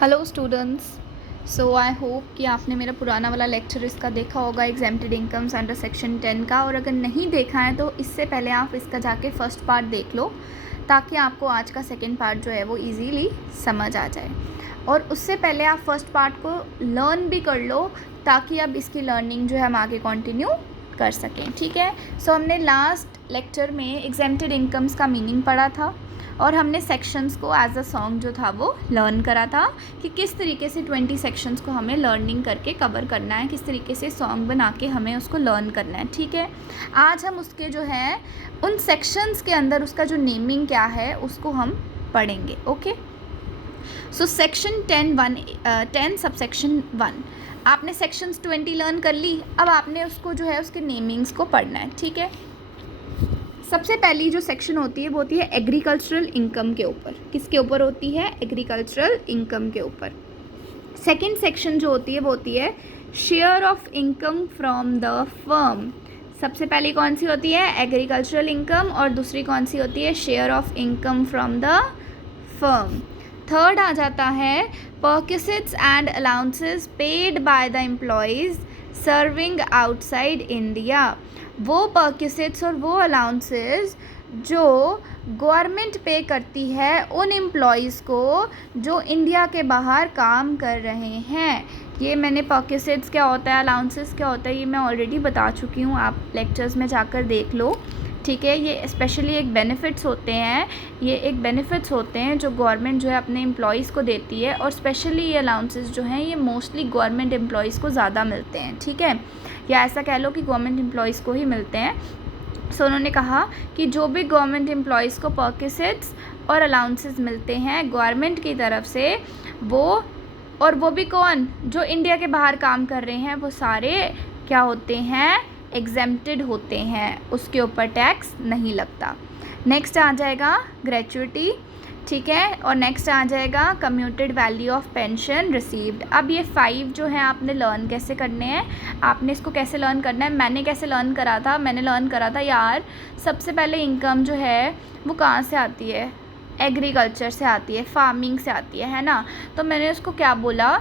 Hello students. So I hope कि आपने मेरा पुराना वाला लेक्चर इसका देखा होगा, एग्जेम्प्टेड इनकम्स अंडर सेक्शन 10 का। और अगर नहीं देखा है तो इससे पहले आप इसका जाके फर्स्ट पार्ट देख लो, ताकि आपको आज का सेकंड पार्ट जो है वो इजीली समझ आ जाए। और उससे पहले आप फर्स्ट पार्ट को लर्न भी कर लो, ताकि अब इसकी लर्निंग जो है हम आगे कंटिन्यू कर सकें। ठीक है। सो हमने लास्ट लेक्चर में एग्जेम्प्टेड इनकम्स का मीनिंग पढ़ा था और हमने सेक्शंस को एज अ सॉन्ग जो था वो लर्न करा था कि किस तरीके से 20 सेक्शंस को हमें लर्निंग करके कवर करना है, किस तरीके से सॉन्ग बना के हमें उसको लर्न करना है। ठीक है। आज हम उसके जो है उन सेक्शंस के अंदर उसका जो नेमिंग क्या है उसको हम पढ़ेंगे। ओके। सो सेक्शन 10 सबसेक्शन 1 आपने सेक्शंस 20 लर्न कर ली। अब आपने उसको जो है उसके नेमिंग्स को पढ़ना है। ठीक है। सबसे पहली जो सेक्शन होती है वो होती है एग्रीकल्चरल इनकम के ऊपर। किसके ऊपर होती है? एग्रीकल्चरल इनकम के ऊपर। सेकंड सेक्शन जो होती है वो होती है share of income from the firm. सबसे पहली कौन सी होती है? Agricultural income. और दूसरी कौन सी होती है? Share of income from the firm. Third आ जाता है perquisites and allowances paid by the employees serving outside India. वो परक्विजिट्स और वो अलाउंसेस जो गवर्नमेंट पे करती है उन एम्प्लॉयज़ को जो इंडिया के बाहर काम कर रहे हैं। ये मैंने परक्विजिट्स क्या होता है, अलाउंसेस क्या होता है, ये मैं ऑलरेडी बता चुकी हूँ, आप लेक्चर्स में जाकर देख लो। ठीक है। ये स्पेशली एक बेनिफिट्स होते हैं, ये एक बेनिफिट्स होते हैं जो गवर्नमेंट जो है अपने एम्प्लॉयज़ को देती है। और स्पेशली ये अलाउंसेस जो हैं ये मोस्टली गवर्नमेंट एम्प्लॉयज़ को ज़्यादा मिलते हैं। ठीक है। या ऐसा कह लो कि गवर्नमेंट एम्प्लॉयज़ को ही मिलते हैं। सो उन्होंने कहा कि जो भी गवर्नमेंट एम्प्लॉयज़ को परक्विजिट्स और अलाउंसेस मिलते हैं गवर्नमेंट की तरफ से, वो भी कौन? जो इंडिया के बाहर काम कर रहे हैं, वो सारे क्या होते हैं? एग्जेम्प्टेड होते हैं, उसके ऊपर टैक्स नहीं लगता। नेक्स्ट आ जाएगा ग्रेचुइटी। ठीक है। और नेक्स्ट आ जाएगा commuted value of pension received. अब ये 5 जो है आपने लर्न कैसे करने हैं, आपने इसको कैसे लर्न करना है। मैंने कैसे लर्न करा था? मैंने लर्न करा था यार, सबसे पहले इनकम जो है वो कहाँ से आती है? एग्रीकल्चर से आती है, फार्मिंग से आती है ना। तो मैंने उसको क्या बोला,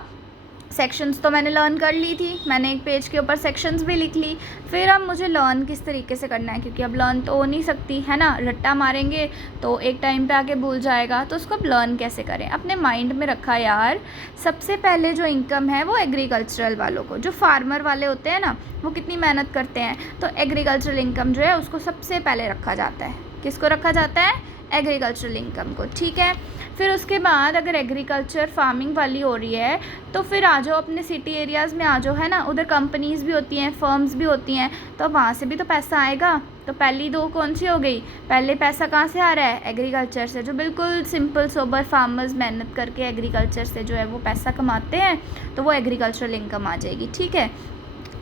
सेक्शंस तो मैंने लर्न कर ली थी, मैंने एक पेज के ऊपर सेक्शंस भी लिख ली। फिर अब मुझे लर्न किस तरीके से करना है, क्योंकि अब लर्न तो हो नहीं सकती है ना, रट्टा मारेंगे तो एक टाइम पे आके भूल जाएगा। तो उसको अब लर्न कैसे करें? अपने माइंड में रखा यार, सबसे पहले जो इनकम है वो एग्रीकल्चरल वालों को, जो फार्मर वाले होते हैं ना, वो कितनी मेहनत करते हैं, तो एग्रीकल्चरल इनकम जो है उसको सबसे पहले रखा जाता है। किसको रखा जाता है? एग्रीकल्चरल इनकम को। ठीक है। फिर उसके बाद अगर एग्रीकल्चर फार्मिंग वाली हो रही है तो फिर आ जाओ अपने सिटी एरियाज़ में आ जाओ, है ना, उधर कंपनीज़ भी होती हैं, फर्म्स भी होती हैं, तो वहाँ से भी तो पैसा आएगा। तो पहली दो कौन सी हो गई? पहले पैसा कहाँ से आ रहा है? एग्रीकल्चर से, जो बिल्कुल सिंपल सोबर फार्मर्स मेहनत करके एग्रीकल्चर से जो है वो पैसा कमाते हैं, तो वो एग्रीकल्चरल इनकम आ जाएगी। ठीक है।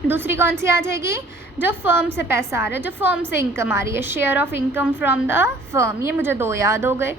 दूसरी कौन सी आ जाएगी? जो फर्म से पैसा आ रहा है, जो फर्म से इनकम आ रही है, share of income from the firm. ये मुझे 2 याद हो गए।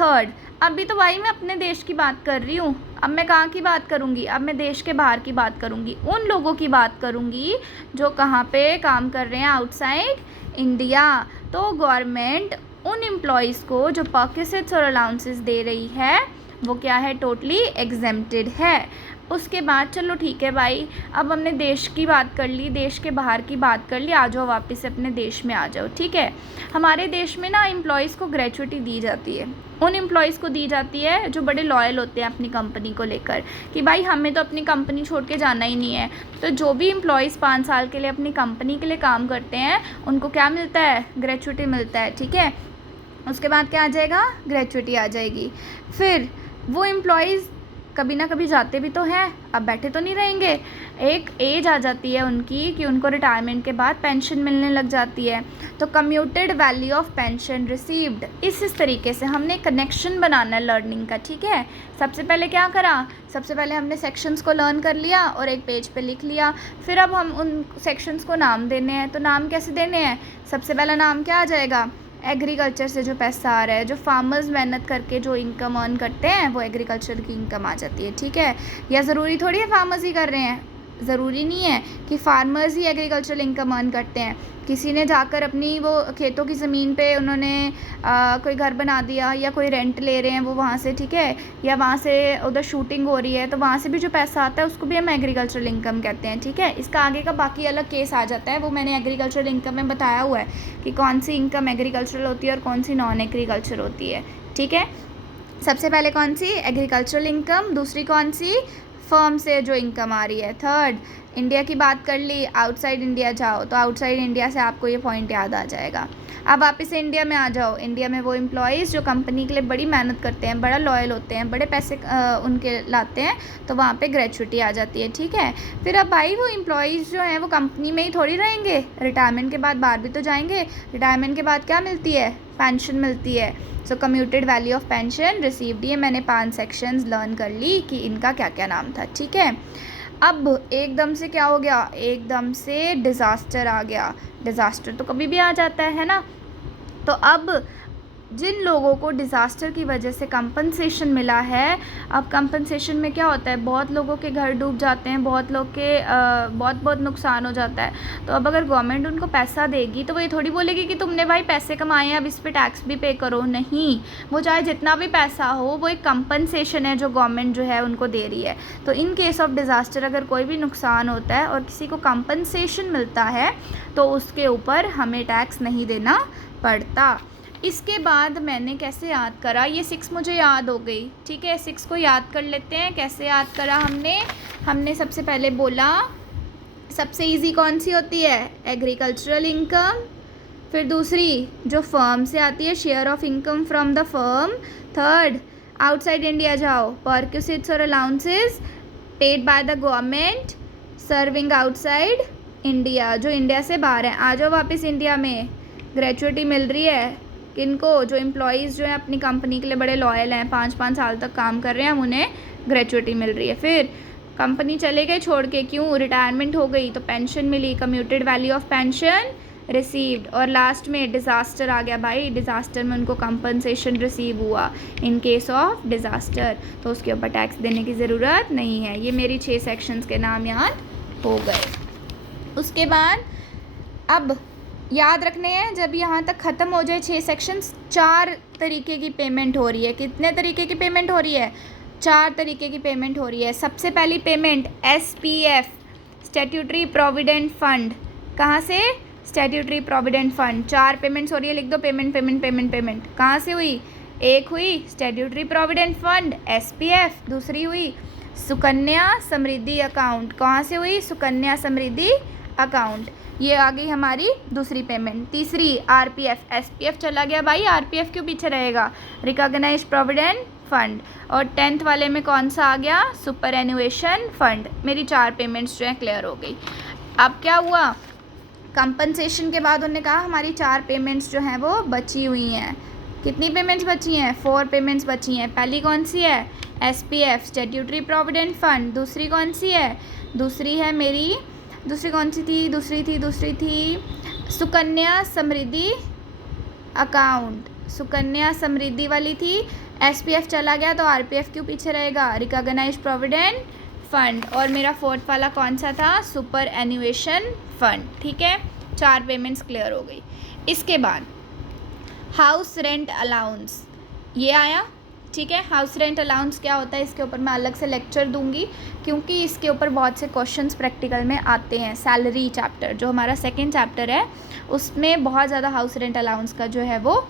थर्ड, अभी तो भाई मैं अपने देश की बात कर रही हूँ, अब मैं कहाँ की बात करूँगी? अब मैं देश के बाहर की बात करूँगी, उन लोगों की बात करूँगी जो कहाँ पे काम कर रहे हैं? Outside India. तो गवर्नमेंट उन एम्प्लॉयज़ को जो परक्विजिट्स और अलाउंसेस दे रही है वो क्या है? टोटली एग्जेम्प्टेड है। उसके बाद चलो ठीक है भाई, अब हमने देश की बात कर ली, देश के बाहर की बात कर ली, आ जाओ वापस अपने देश में आ जाओ। ठीक है। हमारे देश में ना एम्प्लॉयज़ को ग्रेचुइटी दी जाती है, उन एम्प्लॉयज़ को दी जाती है जो बड़े लॉयल होते हैं अपनी कंपनी को लेकर, कि भाई हमें तो अपनी कंपनी छोड़ के जाना ही नहीं है। तो जो भी एम्प्लॉयज़ 5 साल के लिए अपनी कंपनी के लिए काम करते हैं उनको क्या मिलता है? ग्रेचुइटी मिलता है। ठीक है। उसके बाद क्या आ जाएगा? ग्रेचुइटी आ जाएगी। फिर वो एम्प्लॉयज़ कभी ना कभी जाते भी तो हैं, अब बैठे तो नहीं रहेंगे। एक एज आ जाती है उनकी कि उनको रिटायरमेंट के बाद पेंशन मिलने लग जाती है। तो commuted value of pension received, इस तरीके से हमने कनेक्शन बनाना है लर्निंग का। ठीक है। सबसे पहले क्या करा? सबसे पहले हमने सेक्शंस को लर्न कर लिया और एक पेज पे लिख लिया। फिर अब हम उन सेक्शंस को नाम देने हैं, तो नाम कैसे देने हैं? सबसे पहला नाम क्या आ जाएगा? एग्रीकल्चर से जो पैसा आ रहा है, जो फार्मर्स मेहनत करके जो इनकम अर्न करते हैं, वो एग्रीकल्चर की इनकम आ जाती है। ठीक है। या ज़रूरी थोड़ी है फार्मर्स ही कर रहे हैं, ज़रूरी नहीं है कि फार्मर्स ही एग्रीकल्चरल इनकम अर्न करते हैं। किसी ने जाकर अपनी वो खेतों की ज़मीन पे उन्होंने कोई घर बना दिया, या कोई रेंट ले रहे हैं वो वहाँ से, ठीक है, या वहाँ से उधर शूटिंग हो रही है तो वहाँ से भी जो पैसा आता है उसको भी हम एग्रीकल्चरल इनकम कहते हैं, ठीक है। इसका आगे का बाकी अलग केस आ जाता है, वो मैंने एग्रीकल्चरल इनकम में बताया हुआ है कि कौन सी इनकम एग्रीकल्चरल होती है और कौन सी नॉन एग्रीकल्चर होती है, ठीक है। सबसे पहले कौन सी, एग्रीकल्चरल इनकम। दूसरी कौन सी, फर्म से जो इनकम आ रही है। थर्ड, इंडिया की बात कर ली, आउटसाइड इंडिया जाओ तो आउटसाइड इंडिया से आपको ये पॉइंट याद आ जाएगा। अब वापस से इंडिया में आ जाओ, इंडिया में वो एम्प्लॉयज़ जो कंपनी के लिए बड़ी मेहनत करते हैं, बड़ा लॉयल होते हैं, बड़े पैसे उनके लाते हैं, तो वहाँ पे ग्रेचुइटी आ जाती है, ठीक है। फिर अब भाई वो एम्प्लॉयज़ जो हैं वो कंपनी में ही थोड़ी रहेंगे, रिटायरमेंट के बाद बाहर भी तो जाएंगे। रिटायरमेंट के बाद क्या मिलती है, पेंशन मिलती है। So commuted value of pension received, ये मैंने 5 सेक्शंस लर्न कर ली कि इनका क्या क्या नाम था, ठीक है। अब एकदम से क्या हो गया, एकदम से डिज़ास्टर आ गया। डिज़ास्टर तो कभी भी आ जाता है ना। तो अब जिन लोगों को डिज़ास्टर की वजह से कंपनसेशन मिला है, अब कंपनसेशन में क्या होता है, बहुत लोगों के घर डूब जाते हैं, बहुत लोग के बहुत नुकसान हो जाता है। तो अब अगर गवर्नमेंट उनको पैसा देगी तो वो ये थोड़ी बोलेगी कि तुमने भाई पैसे कमाए हैं अब इस पे टैक्स भी पे करो, नहीं। वो चाहे जितना भी पैसा हो, वो एक कंपनसेशन है जो गवर्नमेंट जो है उनको दे रही है। तो इन केस ऑफ डिज़ास्टर अगर कोई भी नुकसान होता है और किसी को कंपनसेशन मिलता है तो उसके ऊपर हमें टैक्स नहीं देना पड़ता। इसके बाद मैंने कैसे याद करा, ये 6 मुझे याद हो गई, ठीक है। 6 को याद कर लेते हैं। कैसे याद करा हमने सबसे पहले बोला सबसे इजी कौन सी होती है, एग्रीकल्चरल इनकम। फिर दूसरी जो फर्म से आती है, share of income from the firm. Third, outside India जाओ, परक्यूसिट्स और allowances paid by the government serving outside India, जो इंडिया से बाहर है। आ जाओ वापस इंडिया में, ग्रेचुइटी मिल रही है किनको, जो एम्प्लॉयज़ जो है अपनी कंपनी के लिए बड़े लॉयल हैं, 5-5 साल तक काम कर रहे हैं, उन्हें ग्रेचुइटी मिल रही है। फिर कंपनी चले गए छोड़ के, क्यों, रिटायरमेंट हो गई तो पेंशन मिली, commuted value of pension received. और लास्ट में डिज़ास्टर आ गया भाई, डिज़ास्टर में उनको कंपनसेशन रिसीव हुआ इन केस ऑफ डिज़ास्टर, तो उसके ऊपर टैक्स देने की ज़रूरत नहीं है। ये मेरी 6 सेक्शंस के नाम याद हो गए। उसके बाद अब याद रखने हैं, जब यहाँ तक ख़त्म हो जाए 6 सेक्शंस, 4 तरीके की पेमेंट हो रही है। कितने तरीके की पेमेंट हो रही है, 4 तरीके की पेमेंट हो रही है। सबसे पहली payment SPF, statutory provident fund. कहाँ से, स्टैट्यूटरी प्रोविडेंट फंड। 4 पेमेंट्स हो रही है, लिख दो, पेमेंट पेमेंट पेमेंट पेमेंट। कहाँ से हुई, एक हुई स्टैट्यूटरी प्रोविडेंट फंड SPF, दूसरी हुई सुकन्या समृद्धि अकाउंट। कहाँ से हुई, सुकन्या समृद्धि अकाउंट, ये आ गई हमारी दूसरी पेमेंट। तीसरी RPF, SPF चला गया भाई, RPF क्यों पीछे रहेगा, रिकॉग्नाइज्ड प्रोविडेंट फंड। और 10th वाले में कौन सा आ गया, सुपर एनुएशन फंड। मेरी 4 पेमेंट्स जो है क्लियर हो गई। अब क्या हुआ, कंपनसेशन के बाद उन्होंने कहा हमारी 4 पेमेंट्स जो हैं वो बची हुई हैं। कितनी पेमेंट्स बची हैं, 4 पेमेंट्स बची हैं। पहली कौन सी है, SPF, स्टैट्यूटरी प्रोविडेंट फंड। दूसरी कौन सी है, दूसरी है मेरी, दूसरी कौन सी थी, दूसरी थी सुकन्या समृद्धि अकाउंट, सुकन्या समृद्धि वाली थी। SPF चला गया तो RPF क्यों पीछे रहेगा, रिकॉग्नाइज्ड प्रोविडेंट फंड। और मेरा 4th वाला कौन सा था, सुपर एनुएशन फंड, ठीक है। 4 पेमेंट्स क्लियर हो गई। इसके बाद हाउस रेंट अलाउंस ये आया, ठीक है। हाउस रेंट अलाउंस क्या होता है, इसके ऊपर मैं अलग से लेक्चर दूंगी, क्योंकि इसके ऊपर बहुत से क्वेश्चंस प्रैक्टिकल में आते हैं। सैलरी चैप्टर जो हमारा 2nd चैप्टर है, उसमें बहुत ज़्यादा हाउस रेंट अलाउंस का जो है वो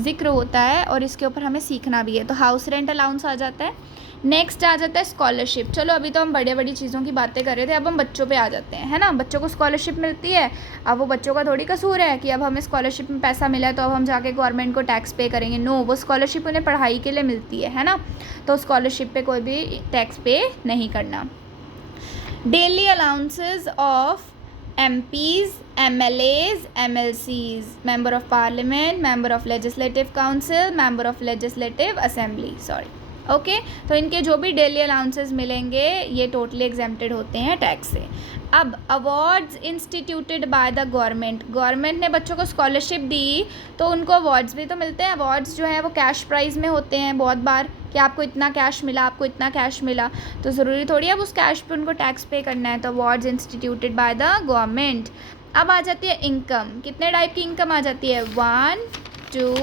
जिक्र होता है और इसके ऊपर हमें सीखना भी है। तो हाउस रेंट अलाउंस आ जाता है। नेक्स्ट आ जाता है स्कॉलरशिप। चलो अभी तो हम बड़ी बड़ी चीज़ों की बातें कर रहे थे, अब हम बच्चों पे आ जाते हैं, है ना। बच्चों को स्कॉलरशिप मिलती है, अब वो बच्चों का थोड़ी कसूर है कि अब हमें स्कॉलरशिप में पैसा मिला है तो अब हम जाके गवर्नमेंट को टैक्स पे करेंगे। नो, वो स्कॉलरशिप उन्हें पढ़ाई के लिए मिलती है ना, तो स्कॉलरशिप पे कोई भी टैक्स पे नहीं करना। Daily allowances of MPs, MLAs, MLCs, member of parliament, member of legislative council, member of legislative assembly, okay, तो इनके जो भी डेली अलाउंसेस मिलेंगे ये टोटली एग्जेम्प्टेड होते हैं टैक्स से। अब awards instituted by the government ने बच्चों को स्कॉलरशिप दी तो उनको अवार्ड्स भी तो मिलते हैं। अवार्ड्स जो है वो कैश प्राइज़ में होते हैं बहुत बार, कि आपको इतना कैश मिला, आपको इतना कैश मिला, तो ज़रूरी थोड़ी अब उस कैश पे उनको टैक्स पे करना है। तो awards instituted by the government. अब आ जाती है इनकम। कितने टाइप की इनकम आ जाती है? 1 2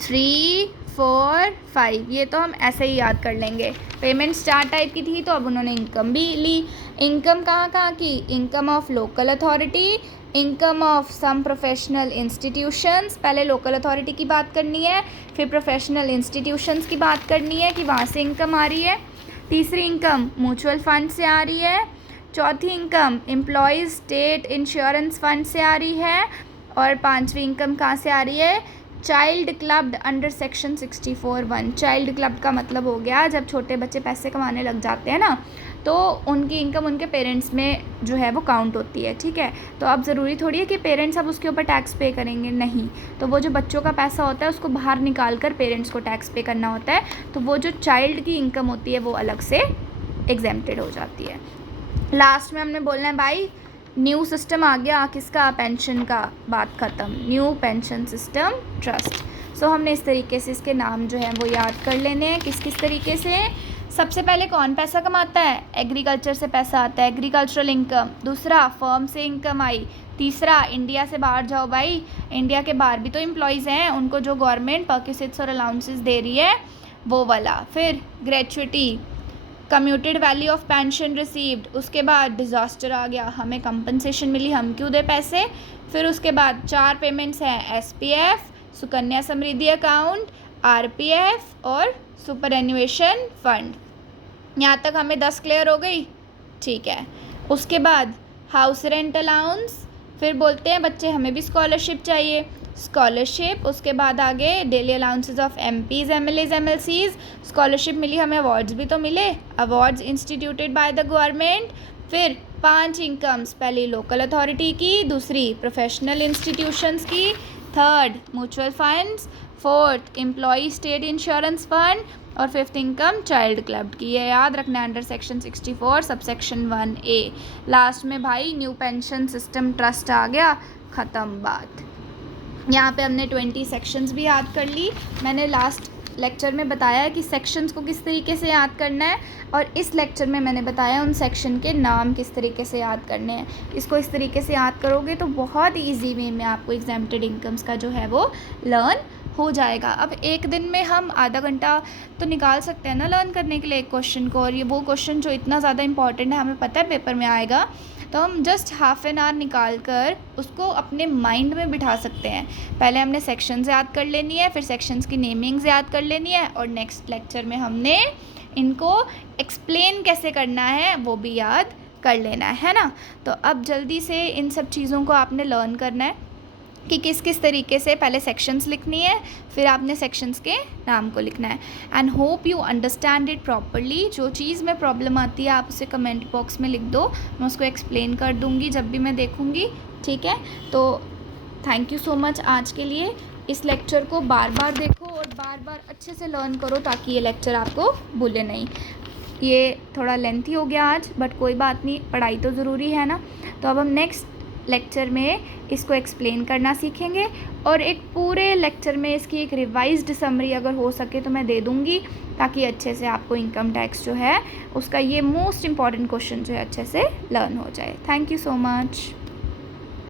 3 4 5। ये तो हम ऐसे ही याद कर लेंगे। पेमेंट्स 4 टाइप की थी तो अब उन्होंने इनकम भी ली। इनकम कहाँ कहाँ की? Income of local authority, income of some professional institutions. पहले लोकल अथॉरिटी की बात करनी है, फिर प्रोफेशनल इंस्टीट्यूशंस की बात करनी है कि वहाँ से इनकम आ रही है। तीसरी इनकम म्यूचुअल फंड से आ रही है। चौथी income employees state insurance fund से आ रही है। और पांचवी इनकम कहाँ से आ रही है? Child clubbed under section 64(1). Child club का मतलब हो गया जब छोटे बच्चे पैसे कमाने लग जाते हैं ना, तो उनकी इनकम उनके पेरेंट्स में जो है वो काउंट होती है। ठीक है, तो अब ज़रूरी थोड़ी है कि पेरेंट्स अब उसके ऊपर टैक्स पे करेंगे, नहीं। तो वो जो बच्चों का पैसा होता है उसको बाहर निकाल कर पेरेंट्स को टैक्स पे करना होता है। तो वो जो चाइल्ड की इनकम होती है वो अलग से एग्जेम्प्टेड हो जाती है। लास्ट में हमने बोलना है भाई न्यू सिस्टम आ गया किसका? पेंशन का। बात ख़त्म। New pension system trust. So हमने इस तरीके से इसके नाम जो है वो याद कर लेने हैं किस किस तरीके से। सबसे पहले कौन पैसा कमाता है? एग्रीकल्चर से पैसा आता है, एग्रीकल्चरल इनकम। दूसरा फर्म से इनकम आई। तीसरा इंडिया से बाहर जाओ भाई, इंडिया के बाहर भी तो एम्प्लॉयज़ हैं, उनको जो गवर्नमेंट परक्यूसिट्स और अलाउंसेस दे रही है वो वाला। फिर gratuity, commuted value of pension received. उसके बाद डिज़ास्टर आ गया, हमें कंपनसेशन मिली, हम क्यों दे पैसे। फिर उसके बाद 4 पेमेंट्स हैं, SPF, Sukanya Samriddhi account, RPF और सुपर एन्युएशन फंड। यहाँ तक हमें 10 क्लियर हो गई? ठीक है। उसके बाद हाउस रेंट अलाउंस, फिर बोलते हैं बच्चे हमें भी स्कॉलरशिप चाहिए, स्कॉलरशिप। उसके बाद आगे daily allowances of MPs, MLAs, MLCs। Scholarship मिली हमें, अवार्ड्स भी तो मिले, awards instituted by the government. फिर 5 इनकम्स, पहली लोकल अथॉरिटी की, दूसरी प्रोफेशनल इंस्टीट्यूशंस की, third mutual funds, fourth employee state insurance fund और फिफ्थ इनकम चाइल्ड क्लब की। ये याद रखना है under section 64 sub section 1A। Last में भाई न्यू पेंशन सिस्टम ट्रस्ट आ गया, ख़त्म बात। यहाँ पे हमने 20 सेक्शंस भी याद कर ली। मैंने लास्ट लेक्चर में बताया कि सेक्शंस को किस तरीके से याद करना है, और इस लेक्चर में मैंने बताया उन सेक्शन के नाम किस तरीके से याद करने हैं। इसको इस तरीके से याद करोगे तो बहुत ईजी वे में आपको एग्जेम्प्टेड इनकम्स का जो है वो लर्न हो जाएगा। अब एक दिन में हम आधा घंटा तो निकाल सकते हैं ना लर्न करने के लिए एक क्वेश्चन को, और ये वो क्वेश्चन जो इतना ज़्यादा इंपॉर्टेंट है, हमें पता है पेपर में आएगा, तो हम जस्ट हाफ एन आवर निकाल कर उसको अपने माइंड में बिठा सकते हैं। पहले हमने सेक्शंस याद कर लेनी है, फिर सेक्शंस की नेमिंग्स याद कर लेनी है, और नेक्स्ट लेक्चर में हमने इनको एक्सप्लेन कैसे करना है वो भी याद कर लेना है ना। तो अब जल्दी से इन सब चीज़ों को आपने लर्न करना है कि किस किस तरीके से पहले सेक्शंस लिखनी है, फिर आपने सेक्शंस के नाम को लिखना है। And hope you understand it properly. जो चीज़ में प्रॉब्लम आती है आप उसे कमेंट बॉक्स में लिख दो, मैं उसको एक्सप्लेन कर दूँगी जब भी मैं देखूँगी। ठीक है, तो थैंक यू सो मच आज के लिए। इस लेक्चर को बार बार देखो और बार बार अच्छे से लर्न करो ताकि ये लेक्चर आपको भूले नहीं। ये थोड़ा लेंथी हो गया आज, बट कोई बात नहीं, पढ़ाई तो ज़रूरी है ना। तो अब हम नेक्स्ट लेक्चर में इसको एक्सप्लेन करना सीखेंगे, और एक पूरे लेक्चर में इसकी एक रिवाइज्ड समरी अगर हो सके तो मैं दे दूँगी, ताकि अच्छे से आपको इनकम टैक्स जो है उसका ये मोस्ट इम्पॉर्टेंट क्वेश्चन जो है अच्छे से लर्न हो जाए। Thank you so much.